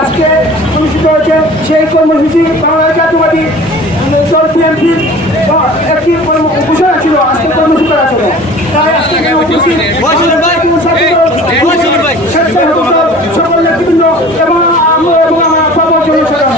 আজকে অনুষ্ঠিত হয়েছে সেই কর্মসূচি বাংলা জাতীয়বাদী দল বিএনপি একটি ঘোষণা ছিল, আজকে কর্মসূচি করা ছিল তাই আজকে এখানে উপস্থিত স্বেচ্ছাসেবক সকল নেতৃবৃন্দ এবং আমরা এবং আমার সর্ব জনসাধারণ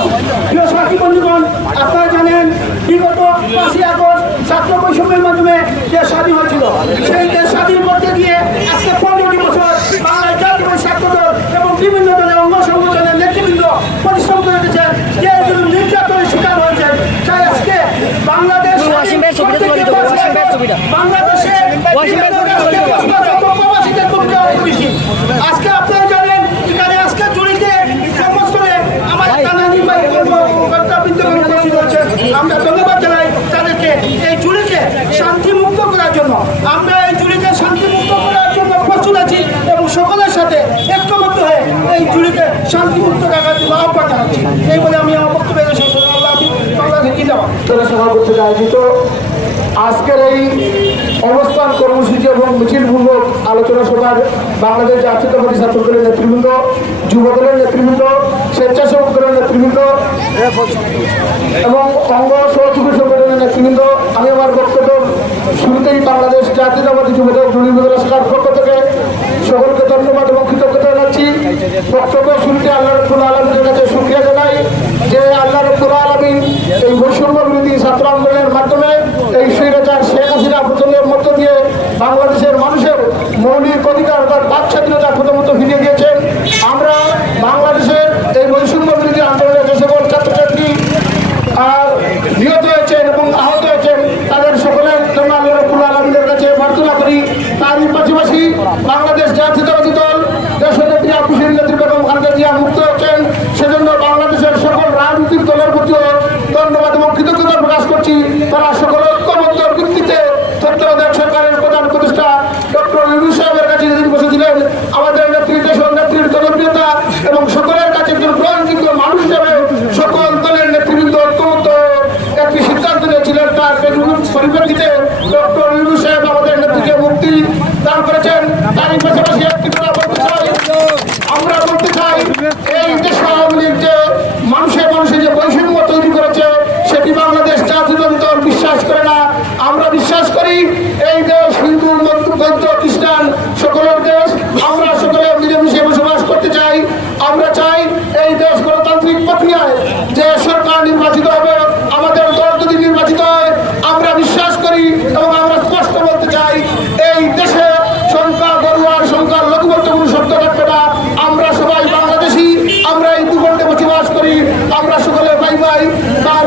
প্রিয় সাথী বন্ধুগণ আপনারা জানেন বিগত পাঁচই আগস্ট ছাত্র বৈষম্যের মাধ্যমে দেশ স্বাধীন হয়েছিল সেই দেশ স্বাধীন করতে গিয়ে আজকে পনেরোটি বছর বাংলাদেশ জাতীয় ছাত্র দল এবং বিভিন্ন দলের অঙ্গ সংগঠনের নেতৃবৃন্দ পরিশ্রম করে গেছেন যে নির্যাতনের শিকার হয়েছেন তাই আজকে বাংলাদেশ ওয়াসিম ভাইয়ের ছবিটা তুলে দিতে হবে, ওয়াসিম ভাইয়ের ছবিটা। বাংলাদেশে ওয়াসিম ভাইয়ের ছবিটা তুলে দিতে হবে। প্রবাসীদের ভূমিকা অনেক বেশি। আজকে আপনারা জানেন এখানে আজকে জড়িতে কর্মস্থলে আমাদের টানা নির্বাহী কর্মকর্তা বিদ্যমান উপস্থিত রয়েছেন। আমরা ধন্যবাদ জানাই তাদেরকে এই জুড়িকে শান্তিমুক্ত করার জন্য আমরা এই জুড়িকে শান্তিমুক্ত করার জন্য প্রস্তুত আছি এবং সকলের সাথে ঐক্যবদ্ধ হয়ে এই জুড়িকে শান্তিমুক্ত রাখার জন্য আহ্বান জানাচ্ছি এই বলে আমি আমার বক্তব্য শেষ করলাম। আল্লাহ হাফিজ। বাংলাদেশ জিন্দাবাদ। সভা কর্তৃক আয়োজিত আজকের এই অবস্থান কর্মসূচি এবং মিছিলপূর্বক আলোচনা সভার বাংলাদেশ জাতীয়তাবাদী ছাত্র দলের নেতৃবৃন্দ যুব দলের নেতৃবৃন্দ, স্বেচ্ছাসেবক দলের নেতৃবৃন্দ এবং অঙ্গ সহযোগী সংগঠনের নেতৃবৃন্দ, আমি আমার বক্তব্য শুরুতেই বাংলাদেশ জাতীয়তাবাদী যুব দল শাখার পক্ষ থেকে সকলকে ধন্যবাদ এবং কৃতজ্ঞতা জানাচ্ছি। বক্তব্য শুরুতে আল্লাহ রব্বুল আলমীর কাছে সুক্রিয়া জানাই যে আল্লাহ রব্বুল আলমিন এই বৈষম্য বিরোধী ছাত্র আন্দোলনের মাধ্যমে এই স্বৈরাচার শেখ হাসিনা প্রথমের মধ্য দিয়ে বাংলাদেশের মানুষের মৌলিক অধিকার অর্থাৎ বাক স্বাধীনতা প্রথমত ফিরিয়ে দিয়েছেন আমরা বাংলাদেশের এই বৈষম্য বিরোধী আন্দোলনে যে সকল ছাত্রছাত্রী নিহত হয়েছেন এবং আহত হয়েছেন, তাদের সকলের জন্য আল্লাহ রব্বুল আলমীর কাছে প্রার্থনা করি। তারই পাশাপাশি বাংলাদেশ জাতীয়তাবাদী দল, দেশনেত্রী আবুসিন নেত্রী বেগম খালেদা জিয়া মুক্ত হচ্ছেন। সেজন্য বাংলাদেশের সকল রাজনৈতিক দলের প্রতিও ধন্যবাদ এবং কৃতজ্ঞতা প্রকাশ করছি। তারা সকল এবং সকলের কাছে একজন গ্রহণযোগ্য মানুষ হিসেবে সকল দলের নেতৃবৃন্দ অত্যন্ত একটি সিদ্ধান্ত নিয়েছিলেন। তার পরিপ্রেক্ষিতে ডক্টর সাহেব আমাদের নেত্রীকে মুক্তি দান করেছেন। তারই পাশাপাশি একটি কথা বলতে চাই আমরা বলতে চাই এই দেশ আওয়ামী লীগ যে মানুষের মানুষের যে বৈষম্য তৈরি করেছে সেটি বাংলাদেশ জাতীয় দল বিশ্বাস করে না আমরা বিশ্বাস করি এই দেশ হিন্দু বৌদ্ধ বৌদ্ধ খ্রিস্টান সকলের দেশ আমরা সকলে মিলেমিশে বসবাস করতে চাই আমরা চাই এই দেশ গণতান্ত্রিক প্রক্রিয়ায় যে সরকার নির্বাচিত হবে, আমাদের দল যদি নির্বাচিত হয়, আমরা বিশ্বাস করি এবং আমরা স্পষ্ট বলতে চাই, এই দেশে সংখ্যা গরুয়ার সংখ্যা লঘুমত্ব কোনো শব্দ থাকবে না। আমরা সবাই বাংলাদেশি, আমরা এই ভূখণ্ডে বসবাস করি, আমরা সকলে ভাই ভাই তার